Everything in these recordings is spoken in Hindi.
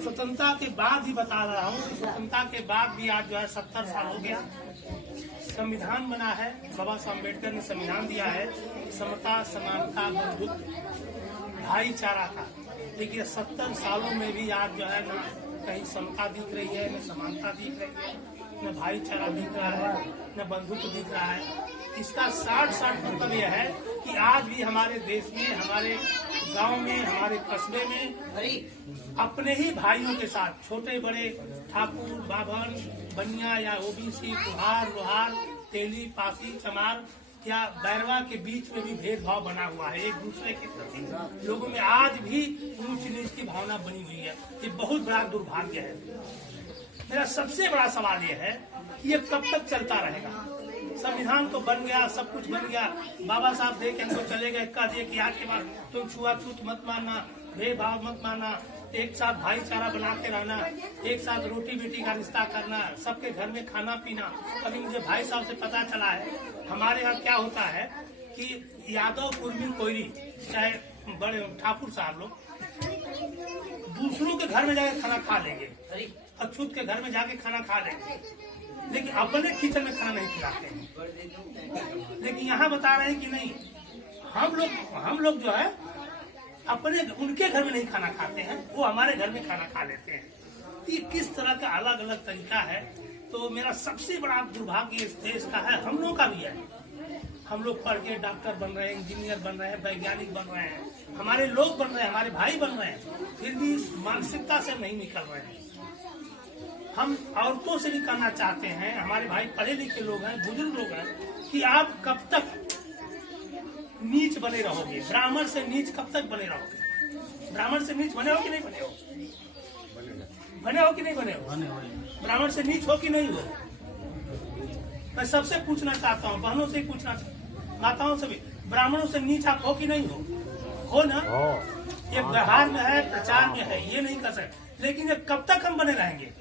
स्वतंत्रता के बाद ही बता रहा हूँ, स्वतंत्रता के बाद भी आज जो है 70 साल हो गया। संविधान बना है, बाबा साहब अम्बेडकर ने संविधान दिया है, समता, समानता, बंधुत्व, भाईचारा का। लेकिन 70 सालों में भी आज जो है न कहीं समता दिख रही है, न समानता दिख रही है, न भाईचारा दिख रहा है, न बंधुत्व दिख रहा है। इसका 60 मतलब यह है कि आज भी हमारे देश में, हमारे गांव में, हमारे कस्बे में अपने ही भाइयों के साथ छोटे बड़े ठाकुर, बाभन, बनिया या ओबीसी, कुहार, लोहार, तेली, पासी, चमार या बैरवा के बीच में भी भेदभाव बना हुआ है। एक दूसरे के प्रति लोगों में आज भी ऊंच नीच की भावना बनी हुई है। ये बहुत बड़ा दुर्भाग्य है। मेरा सबसे बड़ा सवाल ये है कि ये कब तक चलता रहेगा। संविधान तो बन गया, सब कुछ बन गया, बाबा साहब दे के हमको चले गए, कह दिए कि आज के बाद तुम छुआछूत मत मानना, भेदभाव मत मानना, एक साथ भाईचारा बना के रहना, एक साथ रोटी बेटी का रिश्ता करना, सबके घर में खाना पीना। अभी मुझे भाई साहब से पता चला है हमारे यहाँ क्या होता है कि यादव, कुर्मी, कोयरी, चाहे बड़े ठाकुर साहब लोग दूसरों के घर में जाके खाना खा लेंगे, अछूत के घर में जाके खाना खा लेंगे, लेकिन अपने किचन में खाना नहीं खिलाते हैं। लेकिन यहाँ बता रहे हैं कि नहीं, हम लोग जो है अपने उनके घर में नहीं खाना खाते हैं, वो हमारे घर में खाना खा लेते हैं। ये किस तरह का अलग अलग तरीका है। तो मेरा सबसे बड़ा दुर्भाग्य इस देश का है, हम लोग का भी है। हम लोग पढ़ के डॉक्टर बन रहे हैं, इंजीनियर बन रहे हैं, वैज्ञानिक बन रहे हैं, हमारे लोग बन रहे हैं, हमारे भाई बन रहे हैं, फिर भी मानसिकता से नहीं निकल रहे हैं। हम औरतों से भी कहना चाहते हैं, हमारे भाई पढ़े लिखे लोग हैं, बुजुर्ग लोग हैं, कि आप कब तक नीच बने रहोगे, ब्राह्मण से नीच कब तक बने रहोगे। ब्राह्मण से नीच बने हो कि नहीं बने हो, बने हो कि नहीं बने हो, ब्राह्मण से नीच हो कि नहीं हो। मैं सबसे पूछना चाहता हूँ, बहनों से पूछना, माताओं से भी, ब्राह्मणों से नीच आप हो कि नहीं हो ना। ये व्यवहार में है, प्रचार में है, ये नहीं कर सकते। लेकिन ये कब तक हम बने रहेंगे,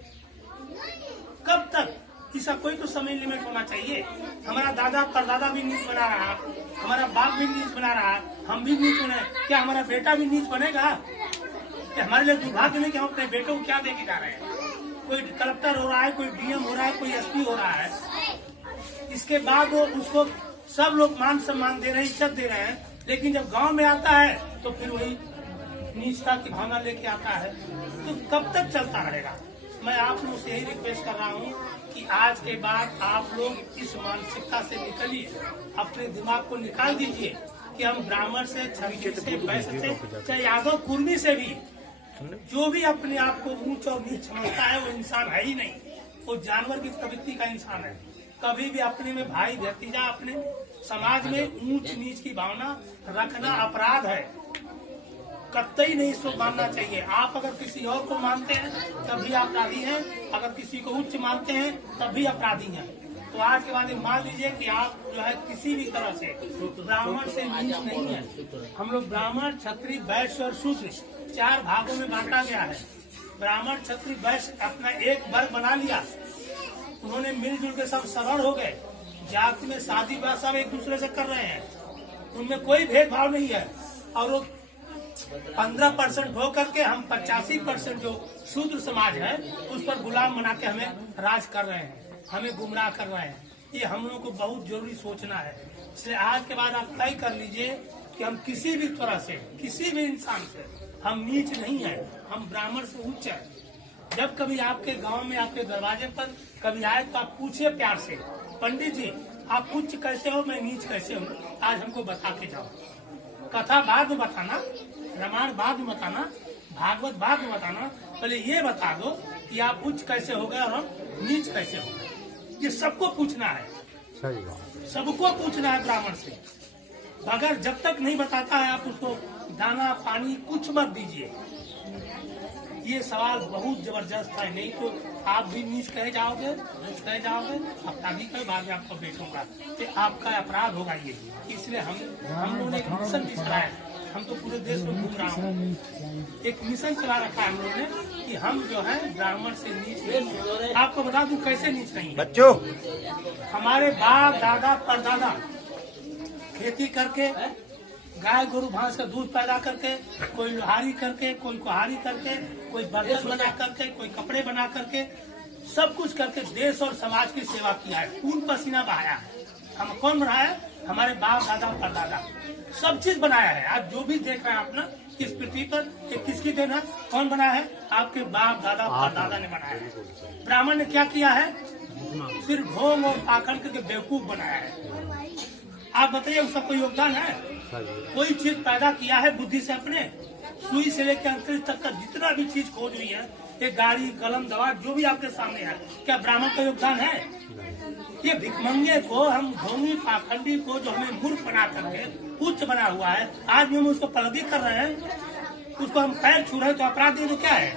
कब तक। इसका कोई तो समय लिमिट होना चाहिए। हमारा दादा परदादा भी नीच बना रहा, हमारा बाप भी नीच बना रहा, हम भी नीच बने, क्या हमारा बेटा भी नीच बनेगा। कि हमारे लिए दुर्भाग्य नहीं कि हम अपने बेटों को क्या देके जा रहे हैं। कोई कलेक्टर हो रहा है, कोई डीएम हो रहा है, कोई एसपी हो रहा है, इसके बाद वो उसको सब लोग मान सम्मान दे रहे हैं, इज्जत दे रहे हैं, लेकिन जब गांव में आता है तो फिर वही नीचता की भावना लेके आता है। तो कब तक चलता रहेगा। मैं आप लोगों से यही रिक्वेस्ट कर रहा हूँ कि आज के बाद आप लोग इस मानसिकता से निकलिए, अपने दिमाग को निकाल दीजिए कि हम ब्राह्मण से, क्षत्रिय से, वैश्य से, चाहे यादव कुर्मी से भी, जो भी अपने आप को ऊंच और नीच समझता है वो इंसान है ही नहीं, वो जानवर की प्रवृत्ति का इंसान है। कभी भी अपने में भाई भतीजा, अपने समाज में ऊंच नीच की भावना रखना अपराध है, कतई नहीं इसको मानना चाहिए। आप अगर किसी और को मानते हैं तब भी अपराधी हैं, अगर किसी को उच्च मानते हैं तब भी अपराधी हैं। तो आज के बाद मान लीजिए कि आप जो है किसी भी तरह से ब्राह्मण से नीच नहीं है। हम लोग ब्राह्मण, क्षत्रिय, वैश्य और शूद्र 4 भागों में बांटा गया है। ब्राह्मण, क्षत्रिय, वैश्य अपना एक वर्ग बना लिया, उन्होंने मिलजुल के सब सरल हो गए। जाति में शादी ब्याह सब एक दूसरे से कर रहे हैं, उनमें कोई भेदभाव नहीं है। और वो 15% हो करके हम 85% जो शूद्र समाज है उस पर गुलाम बना के हमें राज कर रहे हैं, हमें गुमराह कर रहे हैं। ये हम लोगों को बहुत जरूरी सोचना है। इसलिए आज के बाद आप तय कर लीजिए कि हम किसी भी तरह से, किसी भी इंसान से हम नीच नहीं है, हम ब्राह्मण से उच्च है। जब कभी आपके गांव में, आपके दरवाजे पर कभी आए तो आप पूछिए प्यार से, पंडित जी आप उच्च कैसे हो, मैं नीच कैसे हूँ, आज हमको बता के जाओ। कथा बाद में बताना, रामायण बाद में बताना, भागवत बाद में बताना, पहले ये बता दो कि आप उच्च कैसे हो गए और हम नीच कैसे हो गए। ये सबको पूछना है, सबको पूछना है ब्राह्मण से। अगर जब तक नहीं बताता है आप उसको दाना पानी कुछ मत दीजिए। ये सवाल बहुत जबरदस्त है, नहीं तो आप भी नीच कहे जाओगे, नीच कहे जाओगे, अपराधी कहे बाद में आपको बैठूंगा, तो आपका अपराध होगा ये। इसलिए हम लोगों ने एक मिशन भी चलाया, हम तो पूरे देश में घूम रहा हूँ, एक मिशन चला रखा है हम लोगों ने कि हम जो है ब्राह्मण से नीच नहीं। आपको बता दूं कैसे नीच नहीं है। बच्चों, हमारे बाप दादा परदादा खेती करके गाय गोरु भैंस का दूध पैदा करके, कोई लोहारी करके, कोई कुहारी करके, कोई बर्तन बना करके, कोई कपड़े बना करके, सब कुछ करके देश और समाज की सेवा किया है। खून पसीना बहाया है। हम कौन बनाया है? हमारे बाप दादा परदादा सब चीज बनाया है। आज जो भी देख रहे हैं आप ना इस पृथ्वी पर, ये किसकी देन है? कौन बनाया है? आपके बाप दादा परदादा ने बनाया है। ब्राह्मण ने क्या किया है? सिर्फ ढोंग और पाखंड करके बेवकूफ बनाया है। आप बताइए उसका कोई योगदान है? कोई चीज पैदा किया है बुद्धि से अपने? सुई से लेकर अंतरिक्ष तक का जितना भी चीज खोज हुई है, ये गाड़ी कलम दवा जो भी आपके सामने है, क्या ब्राह्मण का योगदान है? ये भिखमंगे को, हम ढोंगी पाखंडी को जो हमें मूर्ख बना करके उच्च बना हुआ है, आज भी हम उसको पलगी कर रहे हैं, उसको हम पैर छू रहे हैं, तो अपराधी तो क्या है?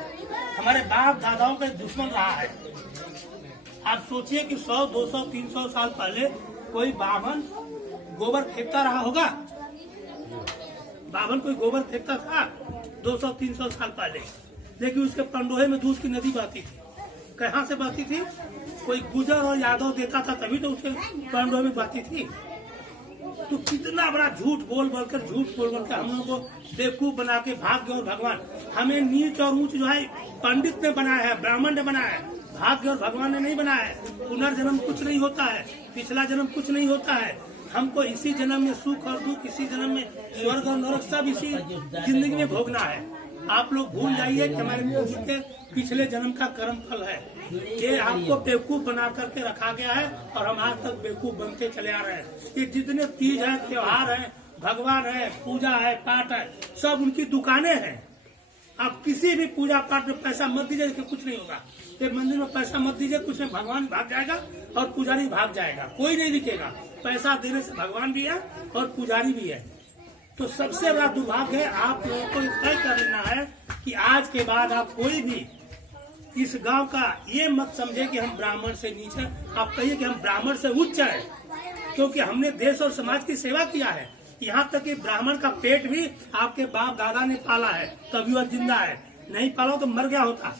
हमारे बाप दादाओं का दुश्मन रहा है। आप सोचिए कि 100, 200, 300 साल पहले कोई बाभन गोबर फेंकता रहा होगा? बाभन कोई गोबर फेंकता था 200, 300 साल पहले? लेकिन उसके पंडोहे में दूध की नदी बहती थी। कहाँ से बहती थी? कोई गुजर और यादव देता था तभी तो उसके पंडोहे में बहती थी। तो कितना बड़ा झूठ बोल के हम लोगों को बेवकूफ बना के भाग्य और भगवान, हमें नीच और ऊंच जो है पंडित ने बनाया है, ब्राह्मण ने बनाया है, भाग्य और भगवान ने नहीं बनाया है। पुनर्जन्म कुछ नहीं होता है, पिछला जन्म कुछ नहीं होता है। हमको इसी जन्म में सुख और दुख, इसी जन्म में स्वर्ग और नरक सब इसी जिंदगी में भोगना है। आप लोग भूल जाइए कि हमारे पूर्व के पिछले जन्म का कर्म फल है। ये आपको बेवकूफ बना करके रखा गया है और हम आज तक बेवकूफ बनते चले आ रहे हैं। ये जितने तीज है, त्योहार है, भगवान है, पूजा है, पाठ है, सब उनकी दुकानें हैं। आप किसी भी पूजा पाठ में पैसा मत दीजिए, कुछ नहीं होगा। एक मंदिर में पैसा मत दीजिए, कुछ नहीं, भगवान भाग जाएगा और पुजारी भाग जाएगा, कोई नहीं दिखेगा। पैसा देने से भगवान भी है और पुजारी भी है। तो सबसे बड़ा दुर्भाग्य है, आप लोगों को तय कर लेना है कि आज के बाद आप कोई भी इस गांव का ये मत समझे कि हम ब्राह्मण से नीचे, आप कहिए कि हम ब्राह्मण से उच्च है, क्योंकि हमने देश और समाज की सेवा किया है। यहाँ तक कि ब्राह्मण का पेट भी आपके बाप दादा ने पाला है, तभी वह जिंदा है। नहीं पाला तो मर गया होता।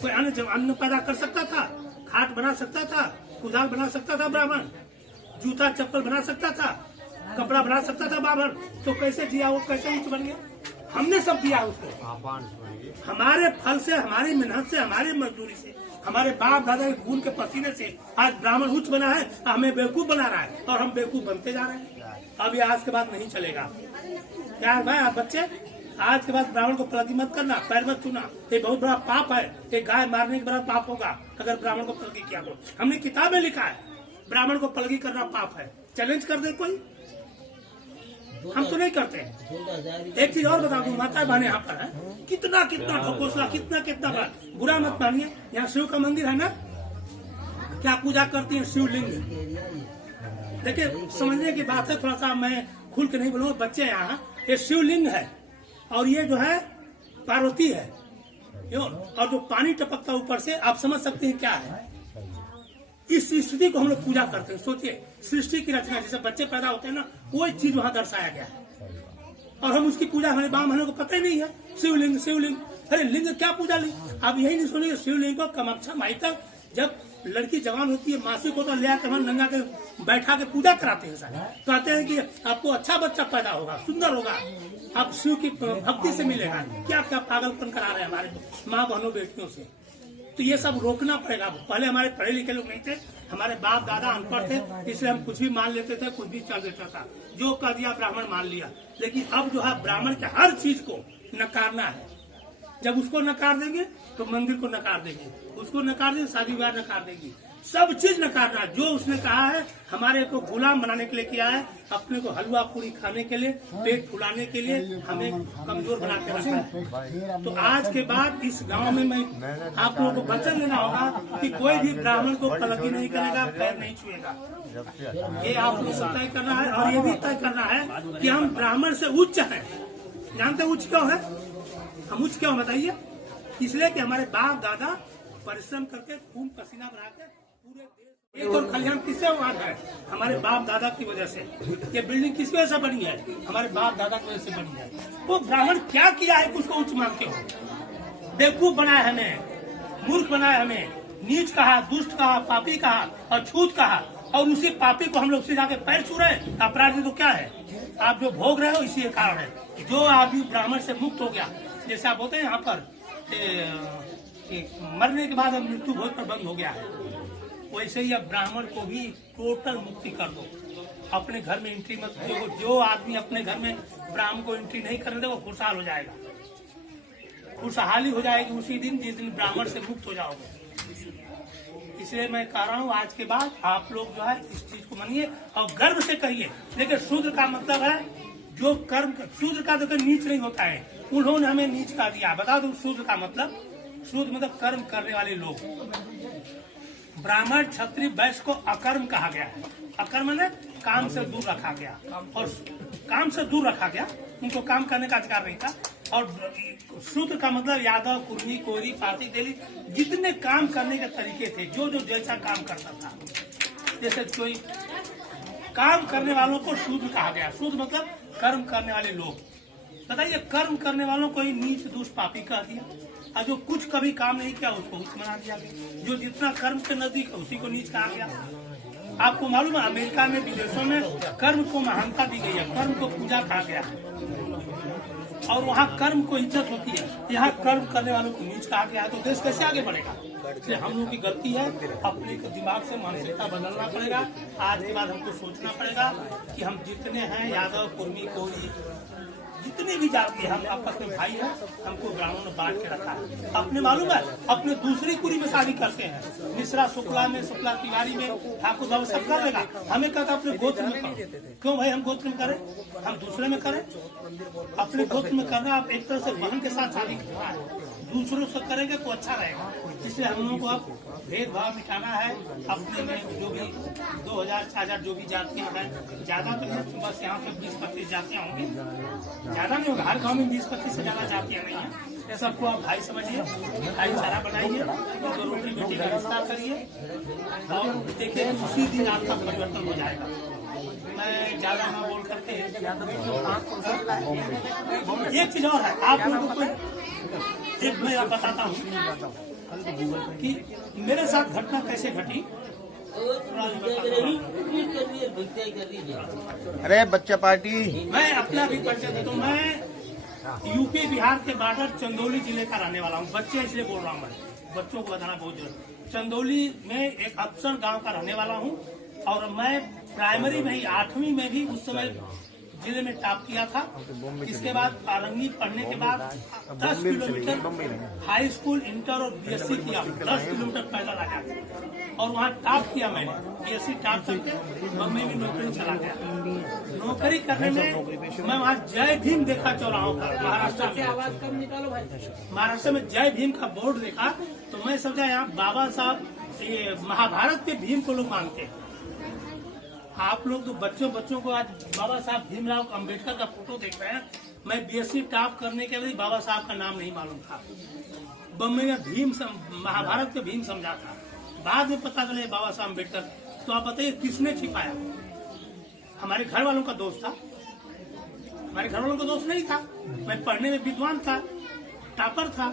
कोई अन्न पैदा कर सकता था, खाट बना सकता था, कुदाल बना सकता था ब्राह्मण, जूता चप्पल बना सकता था, कपड़ा बना सकता था ब्राह्मण, तो कैसे जिया वो, कैसे उच्च बन गया? हमने सब दिया उसको, हमारे फल से, हमारी मेहनत से, हमारी मजदूरी से, हमारे बाप दादा के खून के पसीने से आज ब्राह्मण उच्च बना है। हमें बेवकूफ बना रहा है और हम बेवकूफ बनते जा रहे हैं। अब ये आज के बाद नहीं चलेगा। क्या भाई आप बच्चे, आज के बाद ब्राह्मण को पलगी मत करना, पैर मत छूना। ये बहुत बड़ा पाप है। एक गाय मारने के बराबर पाप होगा अगर ब्राह्मण को पलगी किया तो। हमने किताब में लिखा है ब्राह्मण को पलगी करना पाप है। चैलेंज कर दे कोई, हम तो नहीं करते। एक चीज और बता दूं, माता बहने यहाँ पर है, कितना ढकोसला, कितना बुरा मत मानिए। यहाँ शिव का मंदिर है ना, क्या पूजा करती है? शिवलिंग। देखिए समझने की बात है, थोड़ा सा मैं खुल के नहीं बोलूंगा, बच्चे यहाँ, ये शिवलिंग है और ये जो है पार्वती है, और जो पानी टपकता ऊपर से, आप समझ सकते हैं क्या है। इस स्थिति को हम लोग पूजा करते हैं। सोचिए, सृष्टि की रचना, जैसे बच्चे पैदा होते हैं ना, वही चीज वहाँ दर्शाया गया है और हम उसकी पूजा, हमारे बाप हम लोग को पता ही नहीं है। शिवलिंग, अरे लिंग क्या पूजा लिंग? आप यही नहीं सुनेंगे शिवलिंग को कामाख्या माई तक जब लड़की जवान होती है, मासिक होता है, ले आकर हम नंगा के बैठा के पूजा कराते हैं। सारे कहते हैं कि आपको अच्छा बच्चा पैदा होगा, सुंदर होगा, आप शिव की भक्ति से मिलेगा। क्या क्या पागलपन करा रहे हैं हमारे माँ बहनों बेटियों से। तो ये सब रोकना पड़ेगा। पहले हमारे पढ़े लिखे लोग नहीं थे, हमारे बाप दादा अनपढ़ थे, इसलिए हम कुछ भी मान लेते थे, कुछ भी चल देता था, जो कह दिया ब्राह्मण मान लिया। लेकिन अब जो है ब्राह्मण के हर चीज को नकारना है। जब उसको नकार देंगे तो मंदिर को नकार देंगे, उसको नकार देंगे शादी विवाह नकार देंगी, सब चीज नकारना। जो उसने कहा है हमारे को गुलाम बनाने के लिए किया है, अपने को हलवा पूरी खाने के लिए, पेट फुलाने के लिए हमें कमजोर बना के रखा है। तो आज के बाद इस गांव में मैं आप लोगों को वचन लेना होगा कि कोई भी ब्राह्मण को पलगी नहीं करेगा, पैर नहीं छुएगा। ये आप लोग को तय करना है और ये भी तय करना है कि हम ब्राह्मण से उच्च हैं। जानते उच्च क्यों है? हम उच्च क्यों बताइए? इसलिए कि हमारे बाप दादा परिश्रम करके खून पसीना बना के पूरे देश, एक और खलिहान किससे हुआ है? हमारे बाप दादा की वजह से। ये बिल्डिंग किसकी वजह से बनी है? हमारे बाप दादा की वजह से बनी है। वो ब्राह्मण क्या किया है उसको उच्च मानते हो? बेवकूफ बनाया हमें, मूर्ख बनाया हमें, नीच कहा, दुष्ट कहा, पापी कहा और छूत कहा। और उसी पापी को हम लोग से जाके पैर छू रहे हैं। अपराधी तो क्या है, आप जो भोग रहे हो इसी के कारण है। जो आदमी ब्राह्मण से मुक्त हो गया, जैसे आप होते हैं यहाँ पर मरने के बाद मृत्यु भोज पर बंद हो गया है, वैसे ही अब ब्राह्मण को भी टोटल मुक्ति कर दो। अपने घर में एंट्री मत दो। जो आदमी अपने घर में ब्राह्मण को एंट्री नहीं करने दे वो खुशहाल हो जाएगा, खुशहाली हो जाएगी उसी दिन जिस दिन ब्राह्मण से मुक्त हो जाओगे। इसलिए मैं कह रहा हूँ आज के बाद आप लोग जो है इस चीज को मानिए और गर्व से कहिए। लेकिन शूद्र का मतलब है जो कर्म, शूद्र का तो नीच नहीं होता है, उन्होंने हमें नीच का दिया। बता दो शूद्र का मतलब, शूद्र मतलब कर्म करने वाले लोग। ब्राह्मण क्षत्रिय वैश्य को अकर्म कहा गया है। अकर्म ने काम से दूर रखा गया, और काम से दूर रखा गया, उनको काम करने का अधिकार नहीं था। और शूद्र का मतलब यादव, कुर्मी, कोरी, पाती, तेली, जितने काम करने के तरीके थे, जो जो जैसा काम करता था, जैसे कोई काम करने वालों को शूद्र कहा गया। शूद्र मतलब कर्म करने वाले लोग। बताइए, कर्म करने वालों को ही नीच दुष्ट पापी कह दिया, और जो कुछ कभी काम नहीं किया उसको उच्च बना दिया गया। जो जितना कर्म के नजदीक है उसी को नीच कहा गया। आपको मालूम है अमेरिका में, विदेशों में कर्म को महानता दी गई है, कर्म को पूजा कहा गया है, और वहाँ कर्म को इज्जत होती है। यहाँ कर्म करने वालों को नीच कहा गया है, तो देश कैसे आगे बढ़ेगा? इसलिए हम लोग की गलती है, अपने दिमाग से मानसिकता बदलना पड़ेगा। आज के बाद हमको सोचना पड़ेगा कि हम जितने हैं यादव, कुर्मी, कोरी, जितनी भी जाति है, हम आपस में भाई हैं। हमको ब्राह्मण ने बांट के रखा है। अपने मालूम है अपने दूसरी कुरी में शादी करते हैं, मिश्रा शुक्ला में, शुक्ला तिवारी में, ठाकुर बाबू सब कर लेगा। हमें कहता अपने गोत्र में करो। क्यों भाई हम गोत्र में करें, हम दूसरे में करें? अपने गोत्र में करना, आप एक तरह से बहन के साथ शादी करना है, दूसरों से करेंगे तो अच्छा रहेगा। इसलिए हम लोगों को अब भेदभाव मिटाना है। अपने में जो भी 2000-4000 जो भी जातियां हैं, ज्यादा तो नहीं, बस यहाँ पे 20-25 जातियां होंगी, ज्यादा नहीं होगा। हर गांव में 20-25 से ज्यादा जातियां नहीं है। सबको आप भाई समझिए, भाईचारा बनाइए, तो रोटी बेटी का रिश्ता करिए, और देखिए उसी दिन आपका परिवर्तन हो जाएगा। मैं ज्यादा ना बोल करके एक चीज और है, आप लोगों को एक मैं आप बताता हूँ कि मेरे साथ घटना कैसे घटी। अरे बच्चा पार्टी, मैं अपना भी परिचय देता हूँ। मैं यूपी बिहार के बॉर्डर चंदौली जिले का रहने वाला हूँ। बच्चे इसलिए बोल रहा हूँ, मैं बच्चों को बताना बहुत जरूरी। चंदौली में एक अफसर गांव का रहने वाला हूँ, और मैं प्राइमरी में ही 8वीं में भी उस समय जिले में टॉप किया था। इसके बाद पारंगी पढ़ने के बाद 10 किलोमीटर हाई स्कूल, इंटर और बीएससी किया। 10 किलोमीटर पैदल आ गया और वहाँ टॉप किया मैंने। बीएससी टॉप करके बम्बई में नौकरी चला गया। नौकरी करने में मैं वहाँ जय भीम देखा चौराहों पर, महाराष्ट्र में जय भीम का बोर्ड देखा, तो मैं समझा यहाँ बाबा साहब, ये महाभारत के भीम को लोग मानते हैं। आप लोग तो बच्चों को आज बाबा साहब भीमराव अम्बेडकर का फोटो देख रहे हैं। मैं बीएससी टॉप करने के बाद बाबा साहब का नाम नहीं मालूम था। बम्बई में भीम महाभारत के भीम समझा था, बाद में पता चले बाबा साहब अम्बेडकर। तो आप बताइए किसने छिपाया? हमारे घर वालों का दोस्त था। हमारे घर वालों का दोस्त नहीं था। मैं पढ़ने में विद्वान था, टॉपर था,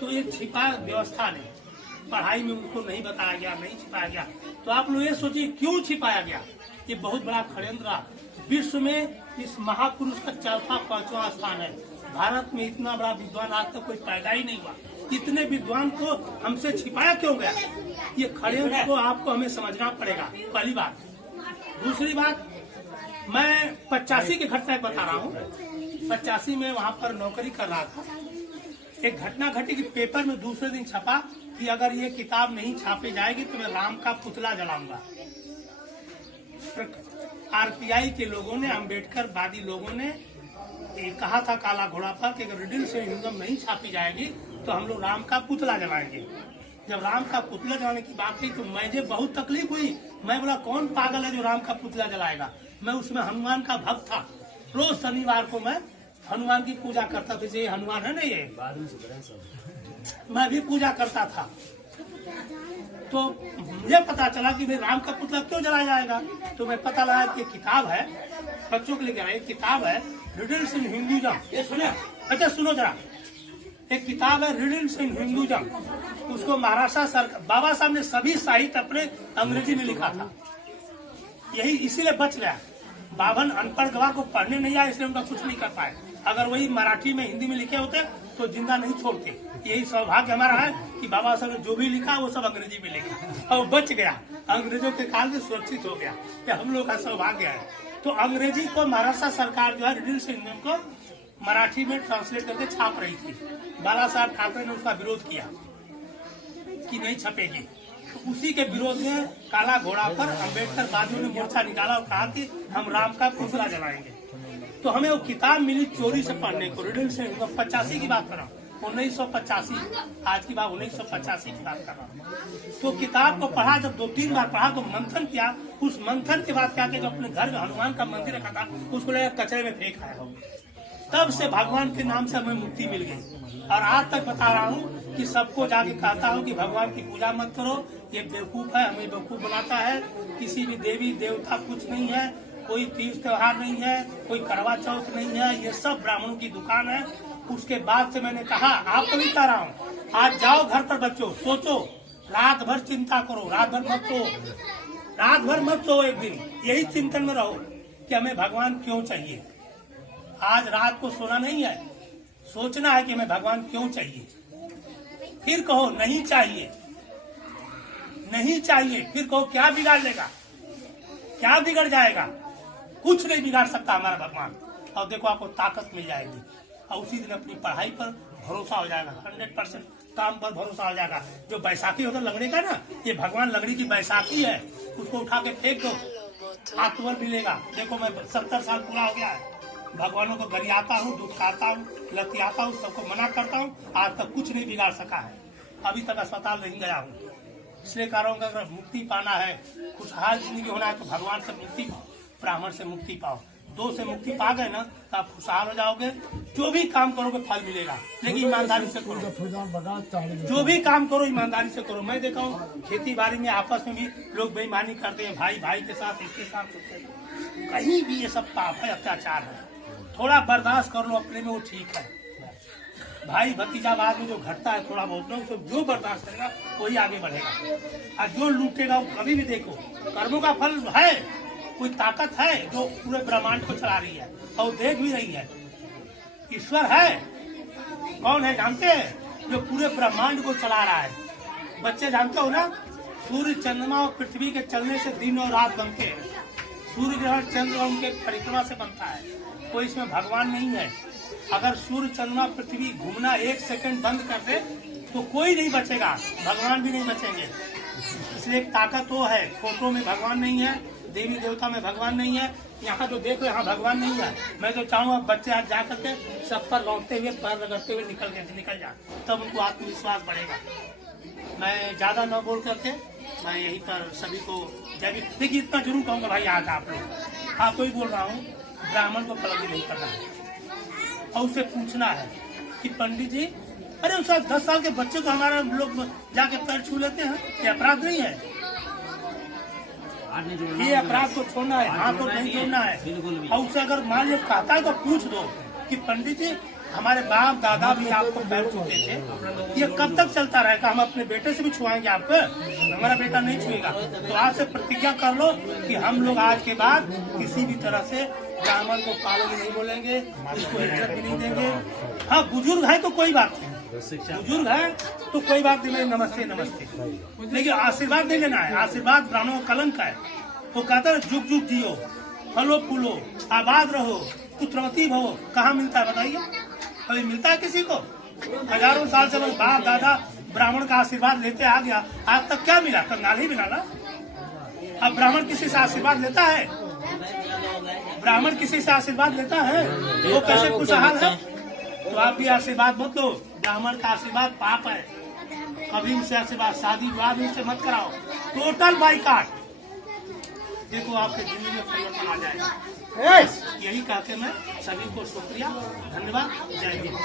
तो ये छिपा व्यवस्था ने पढ़ाई में उनको नहीं बताया गया, नहीं छिपाया गया। तो आप लोग ये सोचिए क्यों छिपाया गया। ये बहुत बड़ा षड्यंत्र रहा। विश्व में इस महापुरुष का 4वां-5वां स्थान है। भारत में इतना बड़ा विद्वान आज तक कोई पैदा ही नहीं हुआ। इतने विद्वान को हमसे छिपाया क्यों गया? ये षड्यंत्र को आपको हमें समझना पड़ेगा, पहली बात। दूसरी बात, मैं 85 की घटना बता रहा हूँ। 85 में वहाँ पर नौकरी कर रहा था। एक घटना घटी कि पेपर में दूसरे दिन छपा कि अगर ये किताब नहीं छापी जाएगी तो मैं राम का पुतला जलाऊंगा। आरपीआई के लोगों ने, अम्बेडकर वादी लोगों ने कहा था काला घोड़ा पर कि अगर रिडिल से हिंदुज़म नहीं छापी जाएगी तो हम लोग राम का पुतला जलाएंगे। जब राम का पुतला जलाने की बात थी तो मुझे बहुत तकलीफ हुई। मैं बोला कौन पागल है जो राम का पुतला जलाएगा। मैं उसमें हनुमान का भक्त था। रोज शनिवार को मैं हनुमान की पूजा करता था। ये हनुमान है ना, ये मैं भी पूजा करता था। तो मुझे पता चला कि भाई राम का पुतला क्यों जलाया जाएगा। तो मैं पता लगा कि किताब है, बच्चों के लिए एक किताब है, रिडल्स इन हिंदुइज्म। ये सुने, अच्छा सुनो जरा, एक किताब है रिडल्स इन हिंदुइज्म। उसको महाराष्ट्र सरकार, बाबा साहब ने सभी साहित्य अपने अंग्रेजी में लिखा था। यही इसीलिए बच गया। 52 अनपढ़ गवार को पढ़ने नहीं आया, इसलिए उनका कुछ नहीं कर पाए। अगर वही मराठी में हिंदी में लिखे होते तो जिंदा नहीं छोड़ते। यही सौभाग्य हमारा है कि बाबा साहब ने जो भी लिखा वो सब अंग्रेजी में लिखा और बच गया, अंग्रेजों के काल में सुरक्षित हो गया। ये हम लोग का सौभाग्य है। तो अंग्रेजी को महाराष्ट्र सरकार जो है रीडिंग सिंडियम को मराठी में ट्रांसलेट करके छाप रही थी। बाला साहब ठाकरे ने उसका विरोध किया कि नहीं छपेगी। तो उसी के विरोध में काला घोड़ा पर अम्बेडकर बाजू ने मोर्चा निकाला और कहा कि हम राम का पुतला जलाएंगे। तो हमें वो किताब मिली चोरी से पढ़ने को, रीडिंग से 85 की बात कर रहा हूँ, 1985, आज की बात 1985 की बात कर रहा हूँ। तो किताब को पढ़ा, जब 2-3 बार पढ़ा तो मंथन किया। उस मंथन के बाद क्या किया, अपने घर में हनुमान का मंदिर रखा था उसको लेकर कचरे में फेंक आया। तब से भगवान के नाम से हमें मुक्ति मिल गई। और आज तक बता रहा हूँ कि सबको जाके कहता हूँ कि भगवान की पूजा मत करो, ये बेवकूफ है, हमें बेवकूफ बनाता है। किसी भी देवी देवता कुछ नहीं है, कोई तीज त्योहार नहीं है, कोई करवा चौथ नहीं है, ये सब ब्राह्मणों की दुकान है। उसके बाद से मैंने कहा, आपको भी कह रहा हूँ, आज जाओ घर पर बच्चों, सोचो, रात भर चिंता करो, रात भर मत सो, एक दिन यही चिंतन में रहो कि हमें भगवान क्यों चाहिए। आज रात को सोना नहीं है, सोचना है कि हमें भगवान क्यों चाहिए। फिर कहो नहीं चाहिए, नहीं चाहिए, फिर कहो क्या बिगाड़ लेगा, क्या बिगड़ जाएगा। कुछ नहीं बिगाड़ सकता हमारा भगवान। और देखो आपको ताकत मिल जाएगी और उसी दिन अपनी पढ़ाई पर भरोसा हो जाएगा, 100% काम पर भरोसा हो जाएगा। जो बैसाखी होता लंगड़ी का ना, ये भगवान लंगड़ी की बैसाखी है, उसको उठा के फेंक दो, आत्मबल मिलेगा। देखो मैं 70 साल पूरा हो गया है, भगवानों को गरियाता हूँ, दुखकाता हूँ, लतियाता हूँ, सबको मना करता हूँ, आज तक कुछ नहीं बिगाड़ सका है। अभी तक अस्पताल नहीं गया हूँ। इसलिए कह रहा हूँ अगर मुक्ति पाना है, खुशहाल जिंदगी होना है तो भगवान से मुक्ति पाओ, ब्राह्मण से मुक्ति पाओ। 2 से मुक्ति पा गए ना तो आप खुशहाल हो जाओगे। जो भी काम करोगे फल मिलेगा, लेकिन ईमानदारी से करो। जो भी काम करो ईमानदारी से करो। मैं देखा हूँ खेती बाड़ी में आपस में भी लोग बेईमानी करते हैं, भाई भाई के साथ, इसके साथ, कहीं भी ये सब पाप है, अत्याचार है। थोड़ा बर्दाश्त कर लो अपने में, वो ठीक है। भाई भतीजावाद में जो घटता है थोड़ा बहुत ना, उसे जो बर्दाश्त करेगा वही आगे बढ़ेगा। और जो लूटेगा वो कभी भी देखो कर्मों का फल है। कोई ताकत है जो पूरे ब्रह्मांड को चला रही है और देख भी रही है। ईश्वर है, कौन है जानते हैं? जो पूरे ब्रह्मांड को चला रहा है। बच्चे जानते हो ना, सूर्य चंद्रमा और पृथ्वी के चलने से दिन और रात बनते हैं। सूर्य ग्रहण चंद्र उनके परिक्रमा से बनता है। कोई इसमें भगवान नहीं है। अगर सूर्य चंद्रमा पृथ्वी घूमना 1 सेकंड बंद कर दे तो कोई नहीं बचेगा, भगवान भी नहीं बचेंगे। इसलिए एक ताकत वो है। फोटो में भगवान नहीं है, देवी देवता में भगवान नहीं है। यहाँ जो देखो यहाँ भगवान नहीं है। मैं तो चाहूँगा बच्चे आज जा करके सब पर लौटते हुए, पैर रगड़ते हुए निकल जाए, तब उनको आत्मविश्वास बढ़ेगा। मैं ज्यादा न बोल करके मैं यही पर सभी को देखिए इतना जरूर कहूँगा भाई, आज आप लोग, आपको ही बोल रहा हूँ, ब्राह्मण को कलंकित नहीं करना है और उसे पूछना है कि पंडित जी, अरे उस 10 साल के बच्चे को हमारा लोग जाके पैर छू लेते हैं, ये अपराध नहीं है? ये अपराध को छोड़ना है, हाथ को नहीं जोड़ना है। और उसे अगर मान लो कहता है तो पूछ दो कि पंडित जी हमारे बाप दादा भी आपको पैर छूते थे, ये कब तक चलता रहेगा? हम अपने बेटे से भी छुआएंगे आपको? हमारा बेटा नहीं छुएगा। तो आज से प्रतिज्ञा कर लो कि हम लोग आज के बाद किसी भी तरह से ब्राह्मण को पालो भी नहीं बोलेंगे, उसको इज्जत भी नहीं देंगे। हाँ, बुजुर्ग है तो कोई बात नहीं, बुजुर्ग है तो कोई बात नहीं, नमस्ते नमस्ते, लेकिन आशीर्वाद नहीं लेना है। आशीर्वाद ब्राह्मणों का कलंक है। वो कहता है जुग जुग जियो, फलो फूलो, आबाद रहो, पुत्रवती भवो। कहाँ मिलता है बताइए? कभी मिलता है किसी को? हजारों साल से लोग बाप दादा ब्राह्मण का आशीर्वाद लेते आ गया, आज तक क्या मिला? कंगाल ही मिला ना। अब ब्राह्मण किसी से आशीर्वाद लेता है? ब्राह्मण किसी से आशीर्वाद लेता है? वो कैसे खुशहाल है? तो आप भी आशीर्वाद मत लो। ब्राह्मण का आशीर्वाद पाप है, कभी उनसे आशीर्वाद, शादी विवाह भी उनसे मत कराओ, टोटल बाइकाट। देखो आपके जिंदगी में परिवर्तन आ जाएगा। यही कहते मैं सभी को शुक्रिया, धन्यवाद, जय हिंद।